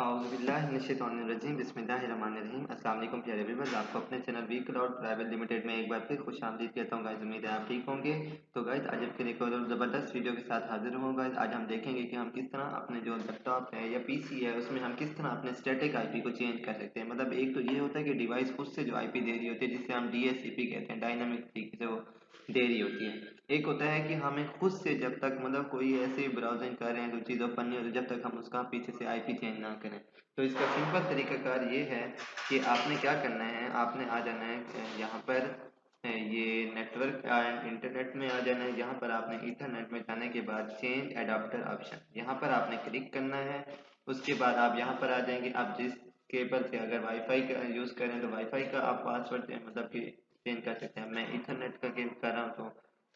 औज़ुबिल्लाहिमिनश्शैतानिर्रजीम बिस्मिल्लाहिर्रहमानिर्रहीम। अस्सलाम वालेकुम प्यारे व्यूअर्स, आपको अपने channel V cloud private limited में एक बार फिर खुशामदीद कहता हूँ गाइस। उम्मीद है आप ठीक होंगे। तो गाइस आज आपके लिए एक और ज़बरदस्त वीडियो के साथ हाजिर हूँ गाइस। आज हम देखेंगे कि हम किस तरह अपने जो लैपटॉप है या पीसी है उसमें हम किस तरह अपने स्टैटिक आईपी को चेंज कर सकते हैं। मतलब एक तो ये होता है कि डिवाइस खुद से जो आईपी दे रही होती है, जिसे हम डीएचसीपी कहते हैं, डायनामिक तरीके से वो दे रही होती है। एक होता है कि हमें खुद से जब तक मतलब कोई ऐसे ब्राउजिंग कर रहे हैं, कोई चीज़ ओपन नहीं हो रही, जब तक हम उसका पीछे से आईपी चेंज ना करें। तो इसका सिंपल तरीकाकार ये है कि आपने क्या करना है, आपने आ जाना है यहाँ पर ये नेटवर्क एंड इंटरनेट में आ जाना है। यहाँ पर आपने इंटरनेट में जाने के बाद चेंज एडाप्टर ऑप्शन, यहाँ पर आपने क्लिक करना है। उसके बाद आप यहाँ पर आ जाएंगे। आप जिस केबल से अगर वाईफाई का यूज़ करें तो वाईफाई का आप पासवर्ड मतलब कि चेंज कर सकते हैं। मैं इथरनेट का कर रहा हूँ तो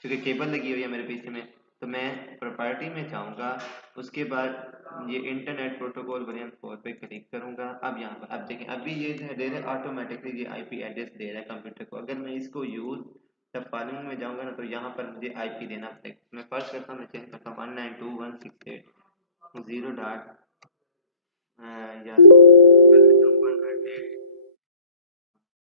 क्योंकि केबल लगी हुई है मेरे पीसी में, तो मैं प्रॉपर्टी में जाऊँगा। उसके बाद ये इंटरनेट प्रोटोकॉल वेरिएंट 4 पे क्लिक करूँगा। अब यहाँ पर अब देखें, अभी ये दे रहा है ऑटोमेटिकली, ये आईपी एड्रेस दे रहा है कंप्यूटर को। अगर मैं इसको यूज़ जब फॉलोइंग में जाऊँगा ना, तो यहाँ पर मुझे आईपी देना पड़ेगा। मैं फर्स्ट करता हूँ, मैं चेंज करता हूँ 192.168.0. या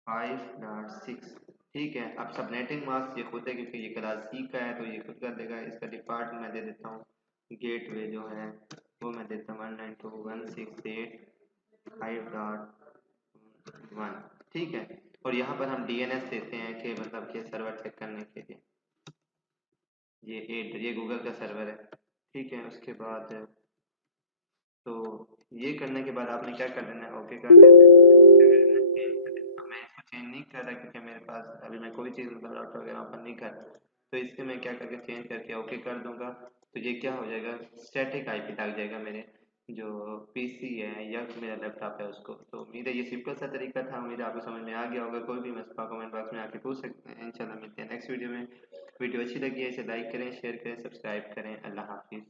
5.6। ठीक है। अब सबनेटिंग मास्क ये खुद है क्योंकि ये क्लास सी का है, तो ये खुद कर देगा। इसका डिफॉल्ट मैं दे देता हूँ गेटवे जो है वो मैं देता हूँ 192.168.5.1। ठीक है। और यहाँ पर हम डीएनएस देते हैं कि मतलब कि सर्वर चेक करने के लिए ये गूगल का सर्वर है। ठीक है। उसके बाद तो ये करने के बाद आपने क्या कर देना है, ओके कर देना है। मैं इसको चेंज नहीं कर रहा क्योंकि मेरे पास अभी मैं कोई चीज़ मतलब लैपटॉप वगैरह ओपन नहीं कर, तो इसके मैं क्या करके चेंज करके ओके कर दूंगा। तो ये क्या हो जाएगा, स्टैटिक आईपी लग जाएगा मेरे जो पीसी है या मेरा लैपटॉप है उसको। तो उम्मीद है ये सिंपल सा तरीका था, उम्मीद है आपको समझ में आ गया होगा। कोई भी मसला कमेंट बॉक्स में आके पूछ सकते हैं। इंशाल्लाह मिलते हैं नेक्स्ट वीडियो में। वीडियो अच्छी लगी है इसे लाइक करें, शेयर करें, सब्सक्राइब करें। अल्लाह हाफिज़।